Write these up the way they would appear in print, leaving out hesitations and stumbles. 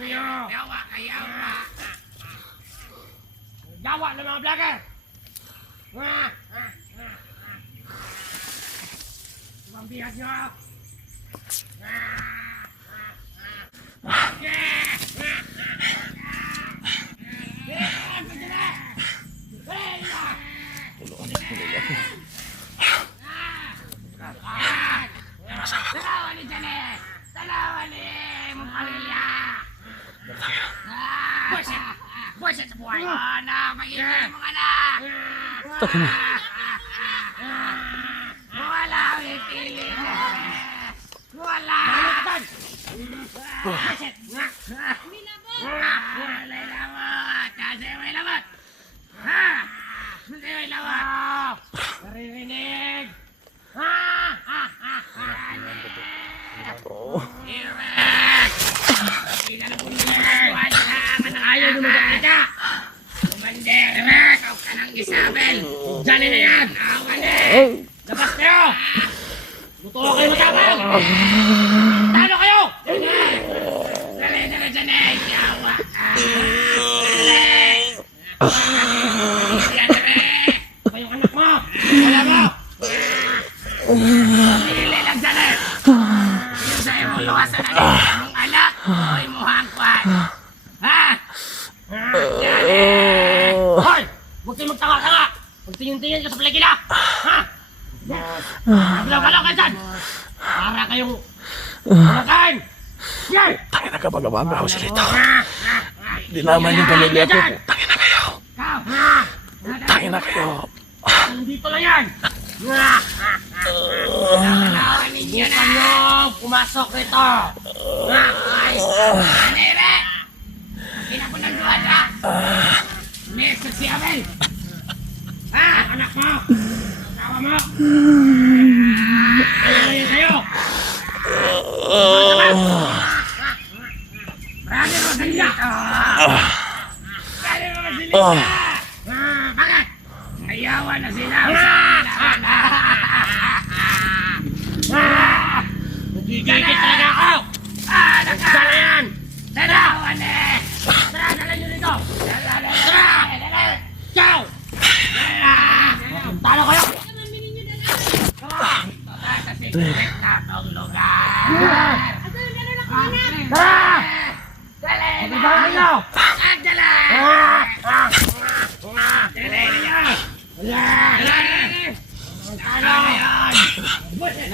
kayo! Yawa ng mga vlogger! Pambihas nyo! Dalawa ni Janet! Dalawa ni mong pamilya! Buwisit sa buhay! Anak! Mag-ingay mga anak! Taka na. Wala ang ipili! Wala! Buwisit! May lawat! Kasi may lawat! Hindi may lawat! Naririnig! Ayaw lumagaan ka! Kumander! Ikaw ka ng Isabel! Diyan na yan! Awanin! Labas kayo! Lutuwa kayo matapang! Talo kayo! Dali na dyan eh! Yawa! Dali! Yan na eh! Kayong anak mo! Wala mo! Pili lang dyan eh! Yung sa'yo mo luwasan na mong anak o imuhang kwan! Ha? Yan eh! Hoy! Huwag kayong magtanga-tanga! Magtingin-tingin ka sa paligid ha! Ha? Maglaw-galaw ka dyan! Para kayong malakain! Yan! Tangin na ka pag-abagaw sila ito. Di naman yung pamilya ko. Tangin na kayo. Tangin na kayo. Dito lang yan! Nakalawan ninyo na! Huwag nyo pumasok rito! Ay! Anere! Pinapunan doon ha! Next si Abel! Ha? Anak mo! Asawa mo! Ayaw kayo! Brother Rosalita! Brother Rosalita! Bakit? Ayawan na sila! Nagigigit talaga ako! Nagsala yan! Tara! Tara! Dala nyo dito! Tara! Ciao! Talo kayo! Sa secret na itong lugar! Tara! Dali na! Dali nyo! Dali! Dali nyo! Dali! Talo ngayon! Busit!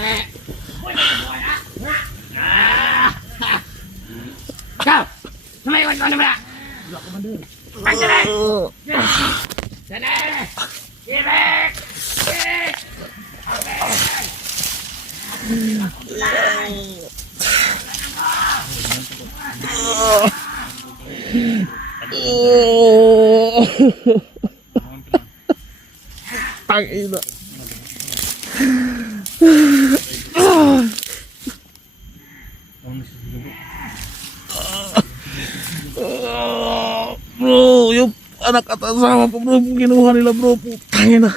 Ciao! Sumayawan ko na mula! Ay, dali! Dali! Ibig! Ibig! Tangina. Bro, yung anak at asawa ko bro, kinuha nila bro, putangin na.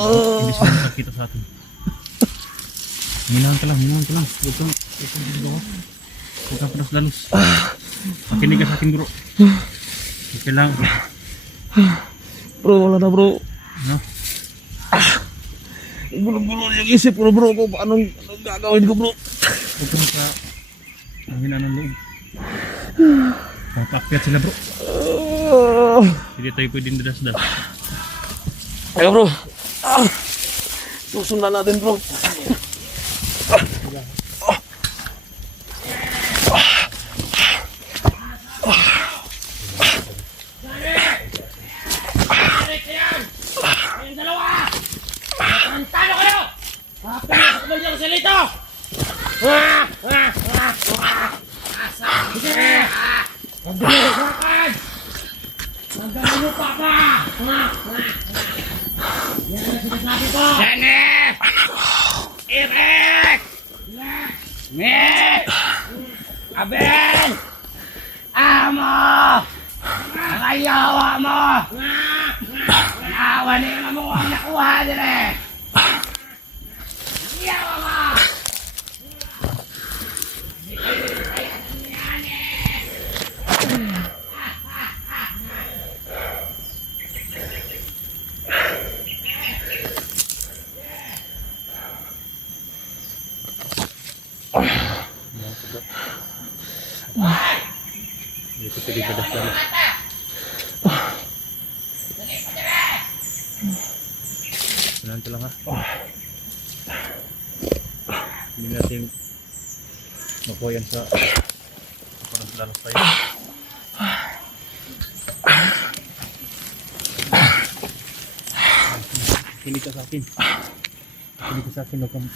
Hindi sila nakakita sa atin. Minahan ka lang. Huwag kang panas-lalos. Makinig ka sa akin bro. Okay lang. Bro, wala na bro. No? Gulo-gulo yung isip ko bro, kung anong gagawin ko bro. Huwag kang sa hangin ng loob. Paakyat sila bro. Hindi tayo pwedeng dasdas. Ayo bro. Susundan natin bro. Kayong dalawa! Talo kayo! Kapag yung salito! Sige! Magbigakan! Hanggang lupa pa! Yan ang sinasabi ko! Jenny! Eric! Mick! Abel! Amo! Nakayawa mo! Nawa niya mo ang nakuha dire! Yawa mo! Pwede ka dasal. Ganun lang ha. Hindi natin makuha yan sa parang lalas tayo. Hindi ka sa akin. Hindi ka sa akin. Huwag kang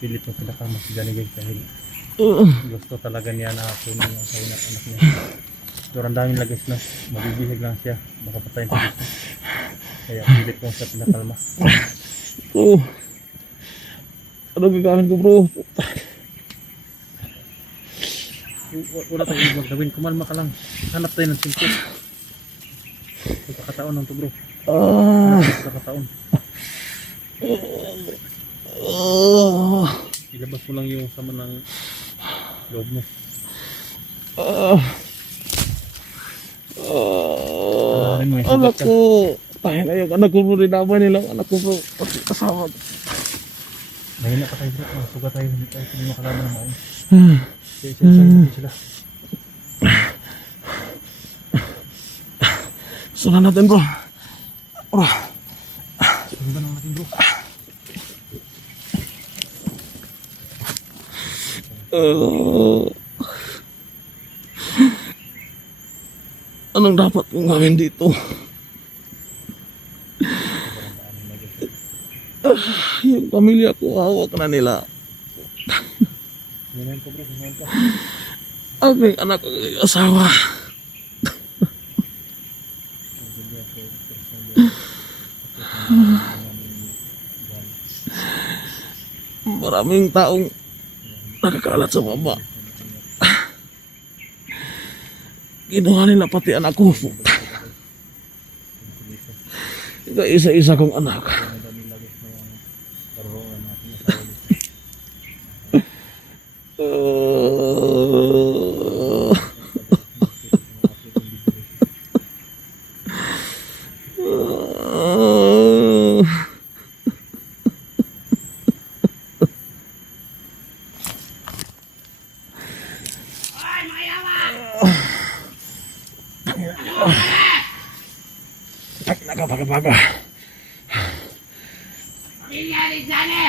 pilit mo pinakama si Ganigay dahil gusto talaga niya na ako ng asawa na anak niya. Pero ang daming lagos na mabibihig lang siya. Baka patayin sa gusto. Kaya pilit mo siya pinakalma. Ano gagawin ko, bro? Wala tayong ibang gawin. Kumalma ka lang. Hanap tayo ng simple. Pagkakataon ng to, bro. Pagkakataon. Ilabas mo lang yung sama ng loob mo. Anak ko. Tayo na yung anak ko, bro. Dinamay nilang anak ko, bro. Kasama. Mahina pa tayo, bro. Suga tayo. Hindi tayo makalaman ng maon. Sila. Sundan natin, bro. Bro. Sundan natin, bro. Anong dapat kong gawin dito? Yung pamilya ko, hawak na nila. Hinahin ko, bro. Hinahin ko. Aking anak ko, asawa. Maraming taong nakakalat sa baba. Ginawa nila pati anak ko. Ito isa-isa kong anak. Nakabaga-baga. Pilihan ni Johnny!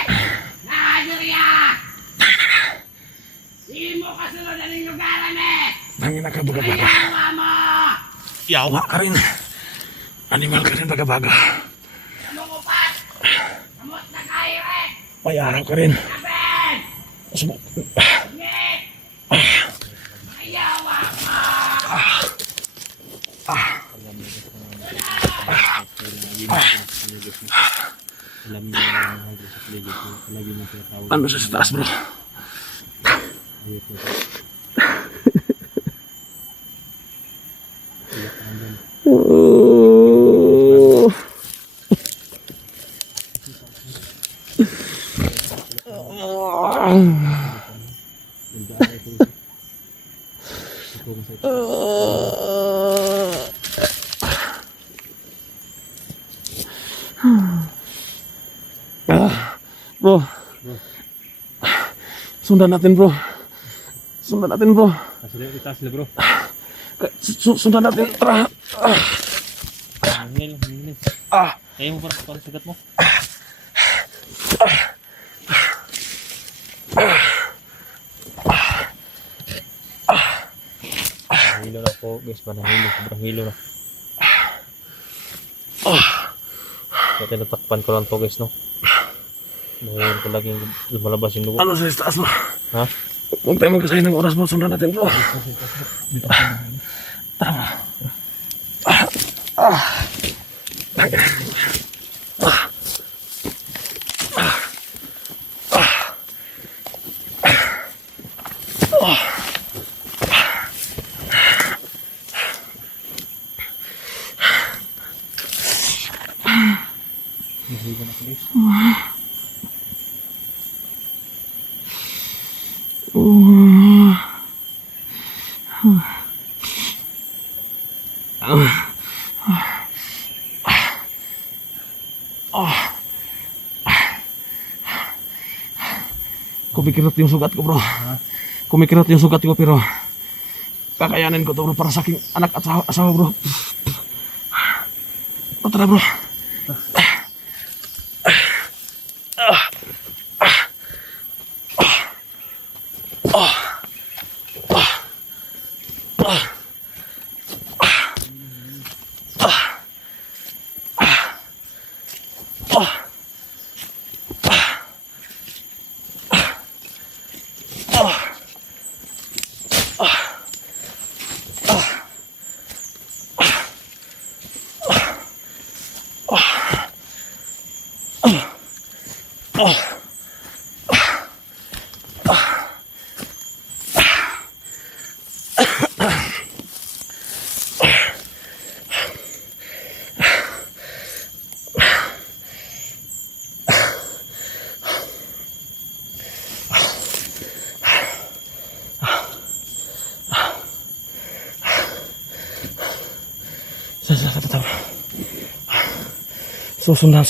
Nakadurya! Hindi mo kasunod na rin lugaran eh! Tangin nakabaga-baga. Ayawa mo! Yawa ka rin. Animal ka rin baga-baga. Namukupat! Namot na kayo eh! May araw ka rin. Kapin! Subok. Ngit! Ayawa mo! Alam niyo yung mga gusto sa legit mo. Palagi mo tinatawag. Ano sa taas, bro? Bro. Sundan natin, bro. Sundan natin, bro. Itaas sila, bro. Sundan natin. Tara. Hingil. Kaya mo para sagat mo. Hilo na po, guys. Panahilo. Sobrang hilo na. Kaya tinatakpan ko lang to, guys, no? Dahil ko laging lumalabas yung dugo. Ano sa taas, bro? Ha? Huwag tayo magkasay ng oras, bro. Sundan natin, bro. Tara, Nahilo na ko, guys. Kupikirot yung sugat ko, bro. Kumikirot yung sugat ko pero kakayanin ko to bro para sa aking anak at asawa bro. O tara bro.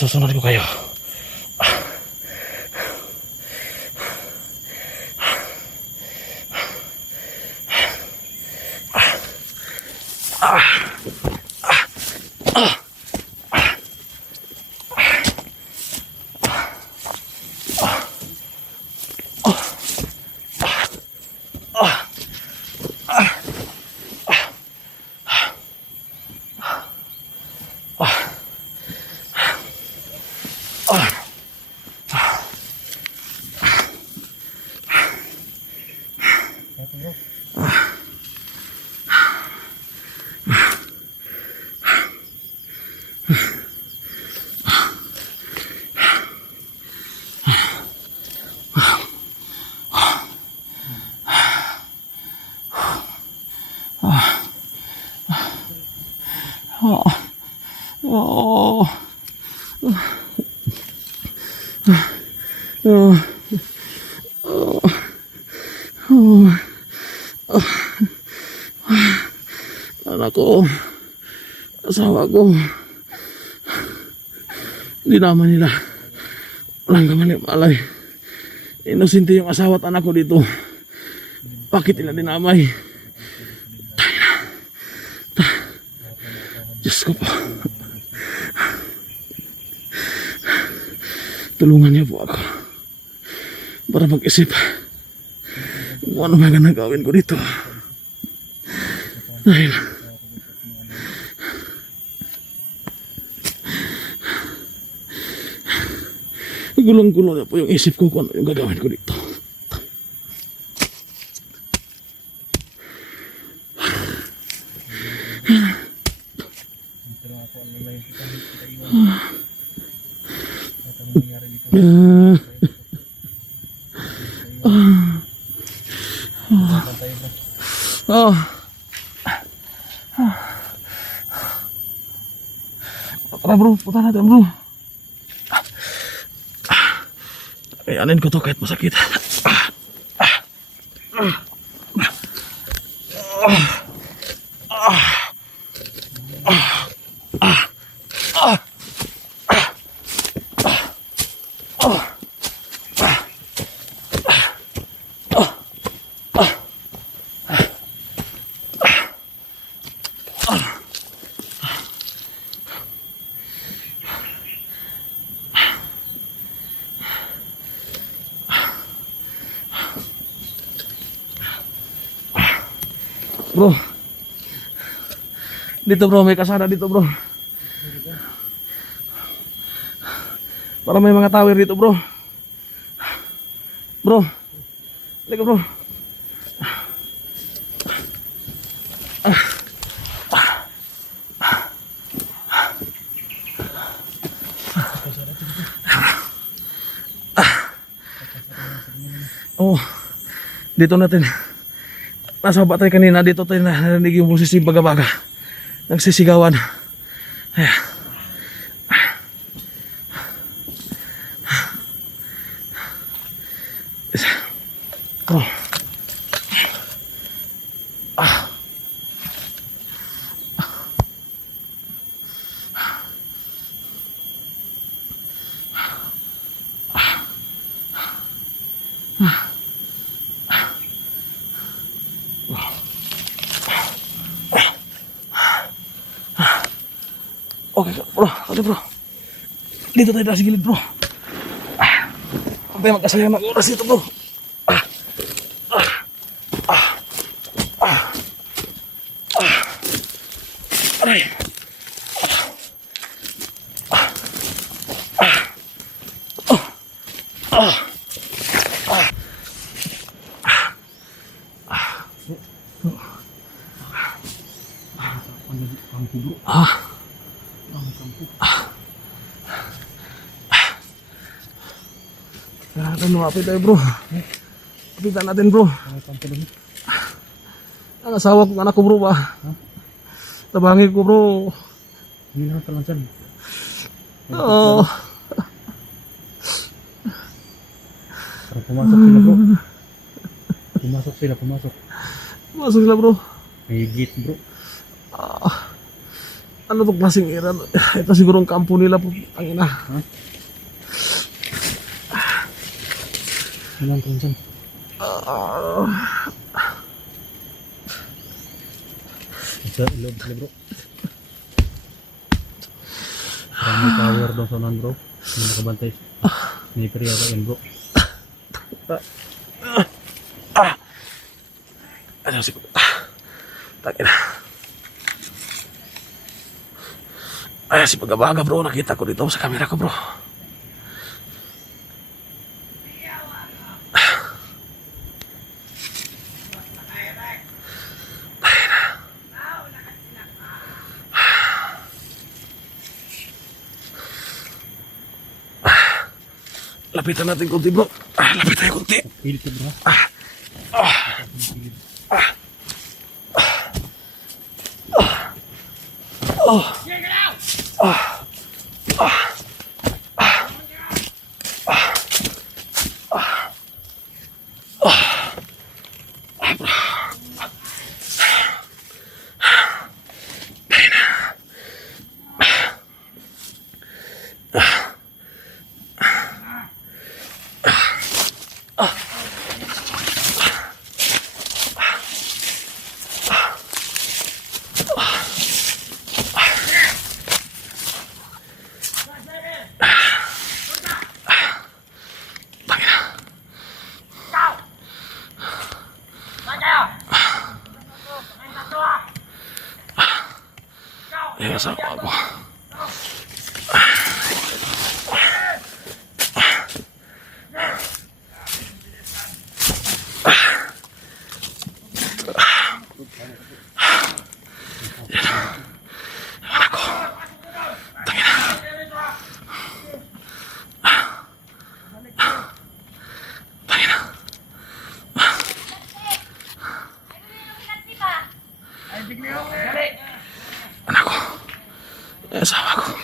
Susunod ko kayo. Anak ko, asawa ko, hindi naman nila walang kamalay-malay. Inosente yung asawa at anak ko dito. Bakit nila dinamay? Tayo na. Diyos ko po. Tulungan niyo po ako para mag-isip kung ano mga gawin ko dito. Dahil gulong-gulo na po yung isip ko kung ano yung gagawin ko dito. Tara bro, punta natin bro. Kayanin ko to kahit masakit. Bro, dito bro, may kasada dito bro. Para may mga tower dito bro. Bro, halika bro. Oh, dito natin. Nasa baba tayo kanina, dito tayo narinig yung boses yung baga-baga. Nagsisigawan. Ayan. Oh. Okay, bro. Okay, bro. Dito tayo sa gilid, bro. Huwag tayo magkasayang ng oras dito, bro. Aray. Natin lumapit tayo, bro. Lapitan natin, bro. Ang asawa ko, anak ko, bro, ba? Tabangin ko, bro. Hindi naman talang dyan. Oo. Parang pumasok sila, bro. Pumasok sila, pumasok. Masuk sila, bro. May gate, bro. Ano to klaseng era? Ito siguro ang kampo nila, po. Ang ina. Hindi naman talang dyan. Sa ilog sila, bro. Parang may tower daw sa unan, bro. May nakabantay. Sniper yata yun, bro. Ano siguro? Tangin na. Ay, si Pagabaga, bro. Nakita ko dito sa camera ko, bro. Lapitan natin konti, bro. Lapit tayo konti. Pilit bro. Ayan, asawa ko. Anak ko. Ayan, asawa ko.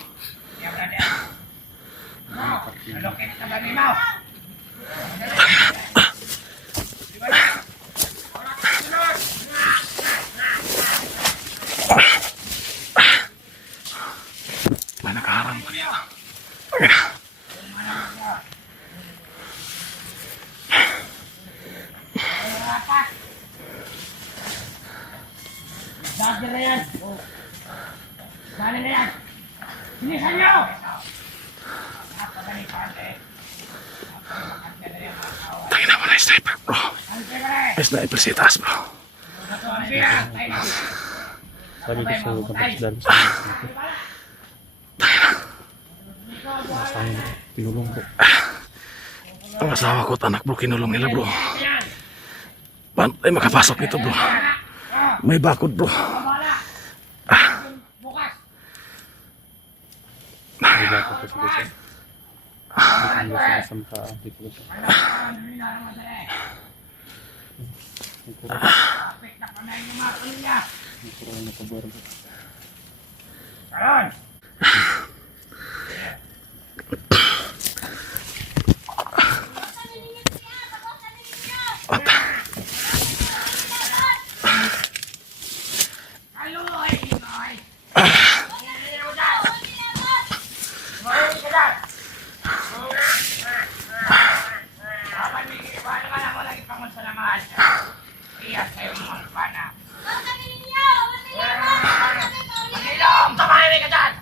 May nakaharang pa niya. Dagger na yan! Dali na yan! Sinisan nyo! Tangin na mo na sniper, bro. May sniper sa itaas, bro. Sabi ko sa kapatid dali sa Masama bro. Tinulong bro. Ang asawa ko at anak, bro, kinulong nila, bro. Paano tayo makapasok ito, bro? May bakod, bro. Hindi ba ako kasi gusto. Hindi ko sa sampa. Hindi ko gusto. Hindi ko rin nakabor bro. Tumahimik ka dyan!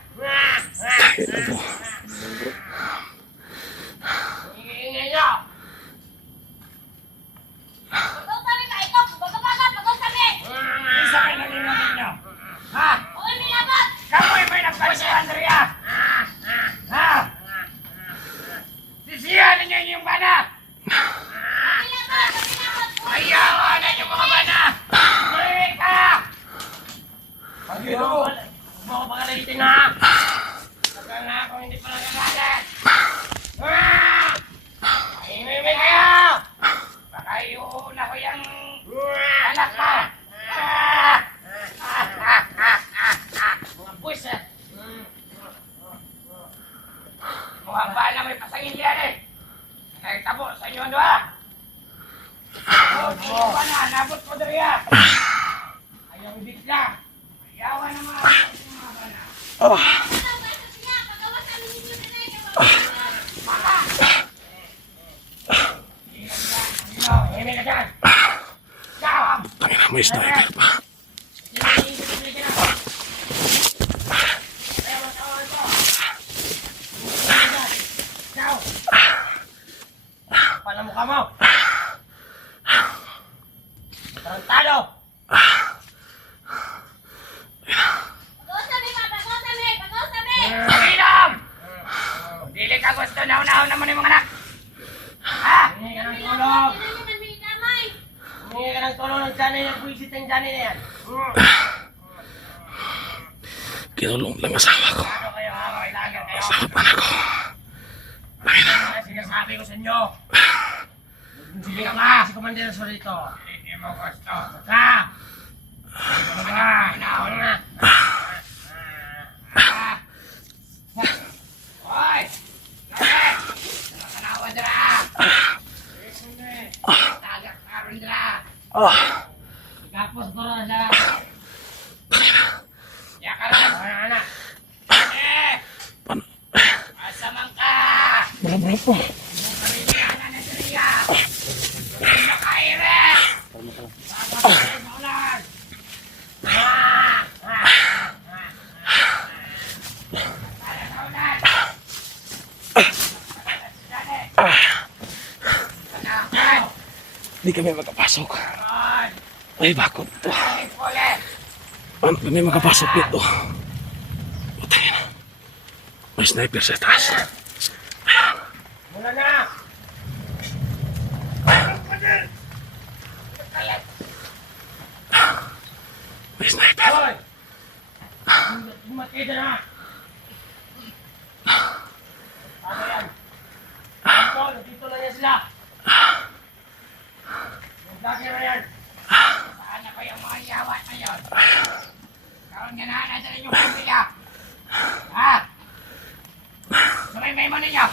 ulitin ha. Tagal na akong hindi pa nagagalit. Himimik kayo! Baka iuuna ko yung anak ko. Mga buwis eh. Mga bala may pasangin yan eh. Kahit tabo sa inyo ano ah. Ano ba na? Nabot mo dali ah. Ayaw ibigla. Ayawan na mga bala. Himimik ka dyan. Ikaw! Tangin na, may sniper pa. Paano mukha mo? Tarantado! Inom! Dili ka gusto na unahon naman yung mga anak. Ha? Hindi ka ng tulong. Hindi ka ng tulong ng Johnny na buwisit ng Johnny na yan. Kinulong lang asawa ko. Ano kayo ha? Kailangan kayo. Asawa pa na ko. Ano sinasabi ko sa inyo? Sige nga, si Commander Solito. Hindi mo gusto. Basta! Ano ba? Inahon na. Hoy! Bakit? Nakakanawa dira! Tagak karon dira! Tapos ko rin dira! Yakaran! Anak! Asamang ka! Bro po. Pamilihan na diriya! Hindi na kaire! Tapos sa ulan! Hindi kami makapasok. Ay, bakit ito? Ulit! Paano kami makapasok dito? Putay na. May sniper sa taas. Mula na! May sniper. Hoy! Makita na! Ano yan? Dito, dito lang yan sila! Yung dati na yan! Saan na kayo mga yawat na yun? Karoon nga na natin yung pamilya! Ha? Sumay-may mo ninyo!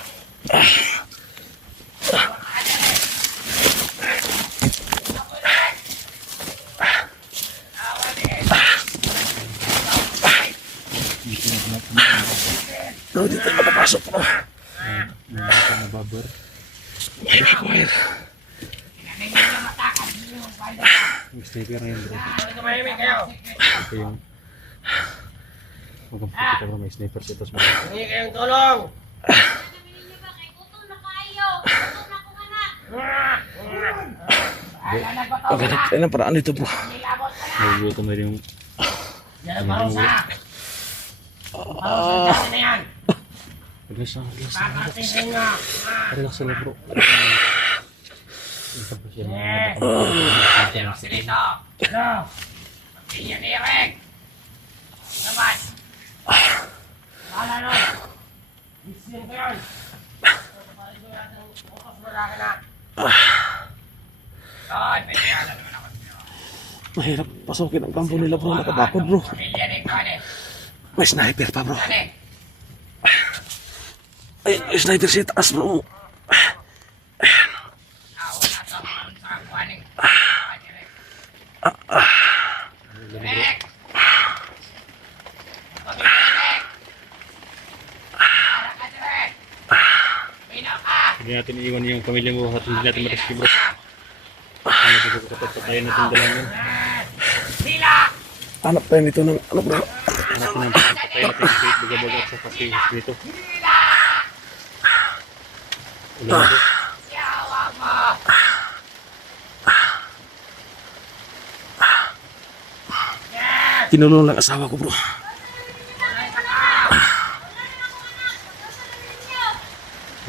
No, dito tayo makapasok bro. Hindi ka nababar. May wire. Yung sniper na yun bro. Tumahimik kayo! Ito yung... Huwag kang pakita bro, may sniper sa ito. Hindi kayong tulong! Maghanap tayo ng paraan dito bro. Nagugutom na rin yung... Yan ang parusa! Parusa dati na yan! Relax lang, relax lang. Kakatingin nga! Relax lang bro. Isa pa siya mga... Pero silito! Ano? Pagpinyo ni Eric! Labas! Bahala nun! Bisin ko yun! Pagpapaligo natin ang utos mo na na! Ay, pwede alam naman ako sa'yo. Mahirap pasukin ang kampo nila bro. Nakabakod bro. Pamilya ni Kone! May sniper pa bro. Kone! Ay, may sniper sa taas bro. Awa na ito sa kuhaning Eric! Eric! Pag-Eric! Para ka Eric! Pinaw ka! Hindi natin iiwan yung pamilya mo at hindi natin ma-rescue bro. Ano ito kapag patayin natin dalang yun. Sila! Hanap tayo nito ng ano bro. Hanapin natin patayin natin yung kahit baga-baga sa pati dito. Ulan na bro. Yawa mo! Kinulong lang asawa ko bro.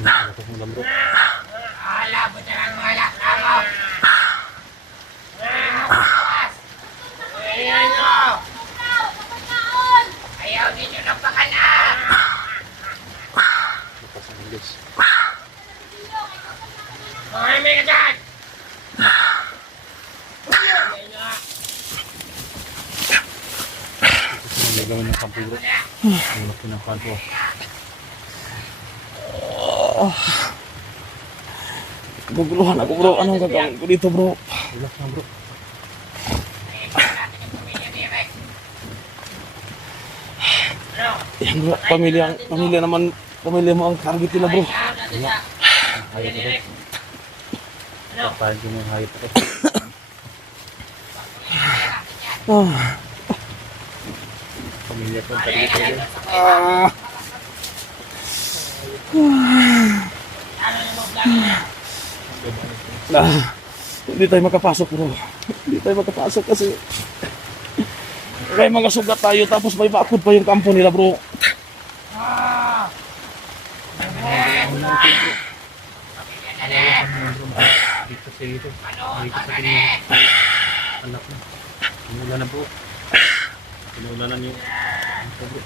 Nakakapos mo lang bro. Alabot na lang mga lakamo! Ayan nyo! Ayaw ninyo na baka na! Bukas ang English. Mamimik ka dyan! Ito ang gagawin ng kampo bro. Ang laki ng kanto. Guguluhan ako bro. Anong gagawin ko dito bro? Relax na bro. Yan bro, pamilya naman, pamilya mo ang target nila bro. Ang hayop ito. Papahin ko mo yung hayop ito. Ah, Pamilya ko, target ko din. Hindi tayo makapasok bro. Hindi tayo makapasok kasi may mga sugat tayo tapos may bakod pa yung kampo nila bro. Dito sa ito. Dito sa tingin. Anak na. Pinula na bro. Pinula na yung ito bro.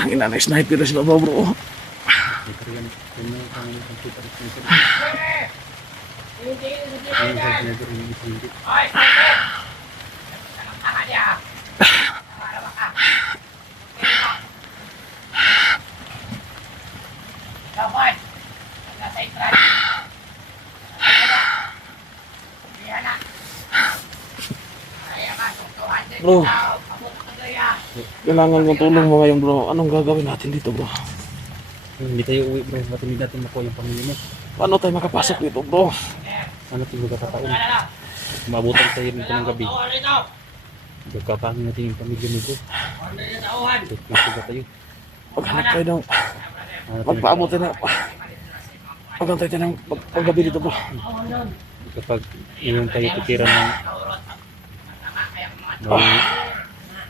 Ang ina na sniper sila bro bro. Dito yan. Yan yung panginoon computer. Dito. Yan yung sniper. Hindi. Hoy, sniper! Anong tanga niya? Para baka. Ikaw, boy. Nasa intran. Diyan na. Kaya ka, 200 Bro. ikaw. Pabuto ka doon yan. Kailangan mong tulong mo ngayon bro. Anong gagawin natin dito bro? Hindi tayo uwi bro. Ba't hindi natin makuha yung pamilya mo? Paano tayo makapasok dito bro? Ano ito yung magkakataon? Wala na. Mabutan tayo rito ng gabi. Tauhan rito. Magkapangin natin yung pamilya mo bro. Ano yung tauhan? Suga tayo. Maghanap tayo ng Ano tayo? magpaabot tayo na magantay tayo ng paggabi dito bro. Kapag iyon tayo titira ng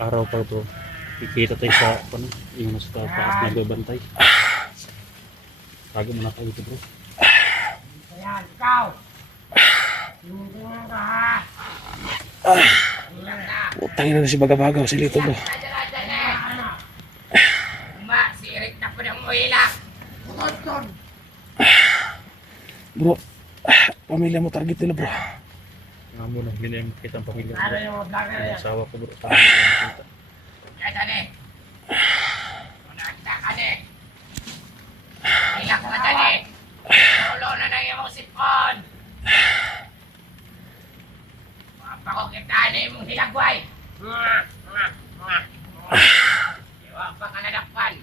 araw pa bro, kikita tayo sa ano, yung nasa taas na babantay. Tago muna tayo dito bro. Ayan, ikaw. Hindi mo ka ha. Ilang na. Putangin na si Bagabagaw si Lito bro. Sirik na po ng muhila. Bro, pamilya mo target nila bro. Nga muna, hindi na yung makita ang pamilya Ano bro. yung vlogger Yung yan? asawa ko bro. Kaya dali. Unagda ka di. Iyak ka dali. Ulo na ng iyong sipon. Papakukitaan na yung hilagway. Iwa pa ka nadakpan.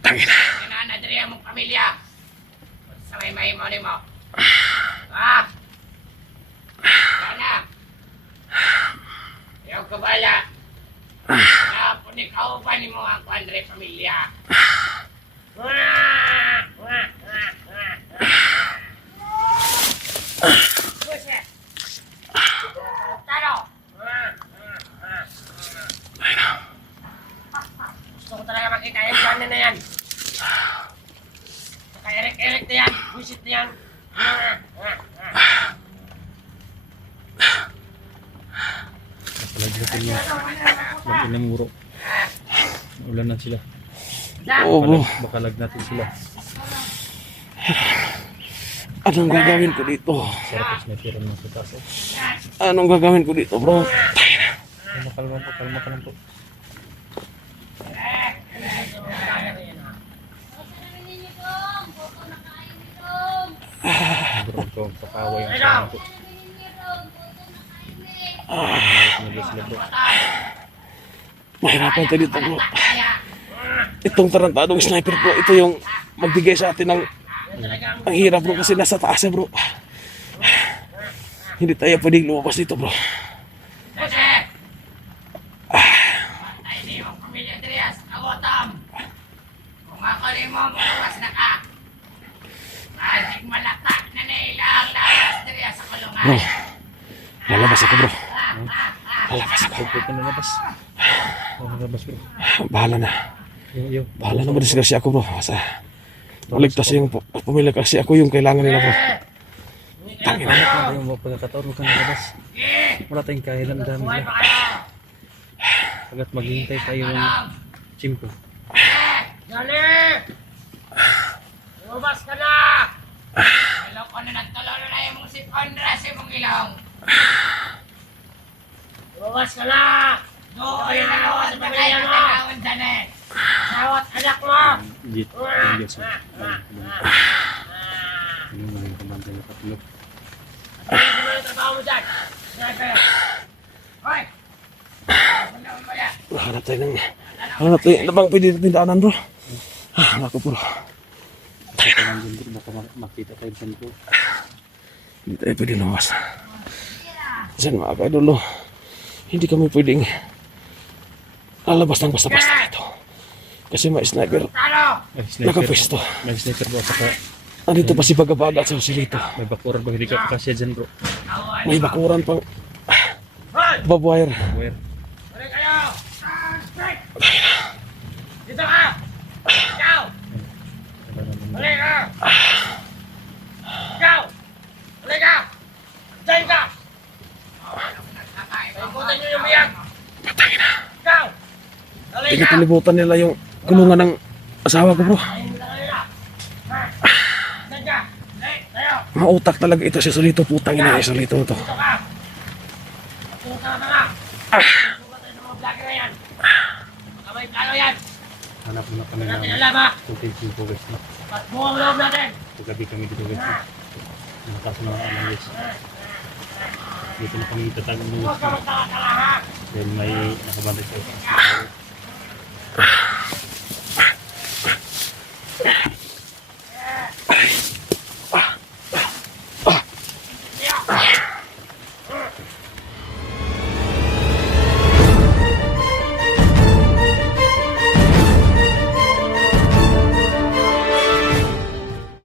Tangin na. Nananadri ang mong pamilya. Sa may mahimo ni mo. Ah! Sana! Ayaw ka bala. Napunik ako pa ni mo ang Andre pamilya. Taro! Gusto ko talaga makita yung gana na yan. Saka erik-erik na yan. Buisit na yan. Napalagi natin yung mag-inang muro. Ulan na sila. Oo bro. Bakalag natin sila. Anong gagawin ko dito? Sarapos na tira ng sa taas. Anong gagawin ko dito bro? Kalma ka lang po. Bro, ito ang pakaway ang sama ko. Naglas sila bro. Mahirapan tayo dito bro. Itong tarantadong sniper bro, ito yung magbigay sa atin ng ang hirap bro kasi nasa taas na bro. Hindi tayo pwedeng lumabas dito bro. Ay, di mo pamilya Andreas. Agotam. Kung ako rin mo, maluwas na ka. Magic malata na nailang lawas Andreas sa kulungan. Bro, lalabas ako bro. Lalabas ako. Pagpunta na labas. Nalabas bro. Bahala na. Yo. Bahala na madisgrasya ako bro. Basta Maligtas yung pumila kasi ako yung kailangan nila, bro. Tangina. Wala tayong mga pagkakataon, huwag kang nalabas. Wala tayong kahilan dami na. Agad maghihintay tayo ng chimpo. Johnny! Lumabas ka na! Ilaw ko na nagtulolo na yung si Andres yung mong ilong. Lumabas ka na! Doon kayo na ako sa pamilya mo! Sawat anak mo! Jit, ang yes. Yung mga komanda yung katulog. Ano yung trabaho mo dyan? Hoy! Hanap tayo ng... Hanap tayo na bang pwede natin daanan, bro? Ako, bro. Ito lang din bro, baka makita tayo dyan bro. Hindi tayo pwede lumas. Diyan mga kaidolo, hindi kami pwedeng lalabas ng basta-basta dito. Kasi may sniper May sniper. nakapwesto. May sniper bro, saka Andito pa si Bagabaga at sa Silito. may bakuran bro, hindi ka kasya dyan bro. May bakuran pang barbwire. Where? Balik kayo! Strike! Dito ka! Ikaw! Balik ka! Ikaw! Balik ka! Diyan ka! Ikutin nyo yung biyak! Patangin na. Ikaw! Balik ka! Pinakalibutan nila yung kulungan ng asawa ko, bro. Ayun na kanila! Diyan ka! Balik! Tayo! Mautak talaga ito si Silito. Putang ina yung Silito to. Dito ka! Pagpunta ka nga! Pagpunta tayo ng mga vlogger na yan! Baka may plano yan! Hanap mo na kami Natin ng alam ha! tutin chimpo guys. No? Patbuo ang loob natin! Paggabi kami dito guys. No? Nakatas na alam guys. Dito na kami tatagong Huwag luwas ka na. magtaka-taka ha! Dahil may nakabantay tayo.